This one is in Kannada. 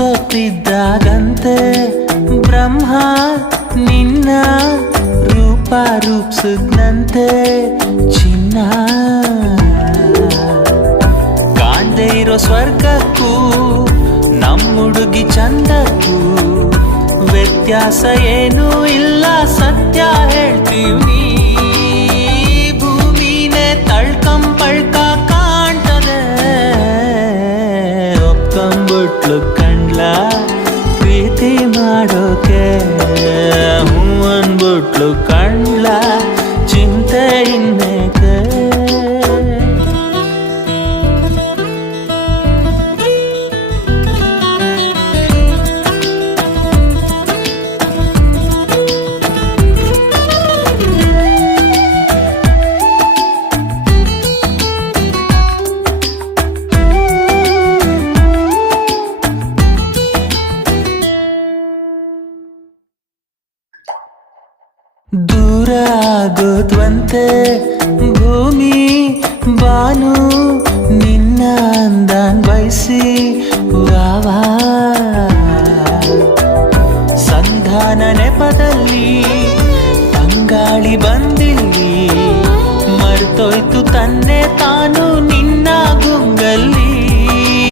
ಸೊತ್ತಿದ್ದಾಗಂತೆ ಬ್ರಹ್ಮ ನಿನ್ನ ರೂಪ ರೂಪಿಸಿದ್ನಂತೆ ಚಿನ್ನ ಕಾಣ್ದೇ ಇರೋ ಸ್ವರ್ಗಕ್ಕೂ ನಮ್ಮುಡುಗಿ ಚಂದಕ್ಕೂ ವ್ಯತ್ಯಾಸ ಏನೂ ಇಲ್ಲ ಸತ್ಯ ಹೇಳ್ತೀವಿ ಭೂಮಿನೇ ತಳ್ಕಂಬಳ್ಕ ಕಾಣ್ತದೆ ಒಪ್ಕೊಂಬಿಟ್ಲು ಕಂಡ್ಲ ಪ್ರೀತಿ ಮಾಡೋಕೆ ಹೂ ಅಂದ್ಬಿಟ್ಲು ಕಂಡ್ಲ ಚಿಂತೆ ಇನ್ನೇಕೆ ದೂರ ಆಗೋದ್ವಂತೆ ಭೂಮಿ ಬಾನು ನಿನ್ನ ಅಂದಾನ್ ಬಯಸಿ ವಾವಾ ಸಂಧಾನ ನೆಪದಲ್ಲಿ ತಂಗಾಳಿ ಬಂದಿಲ್ಲಿ ಮರ್ತೋಯ್ತು ತನ್ನೆ ತಾನು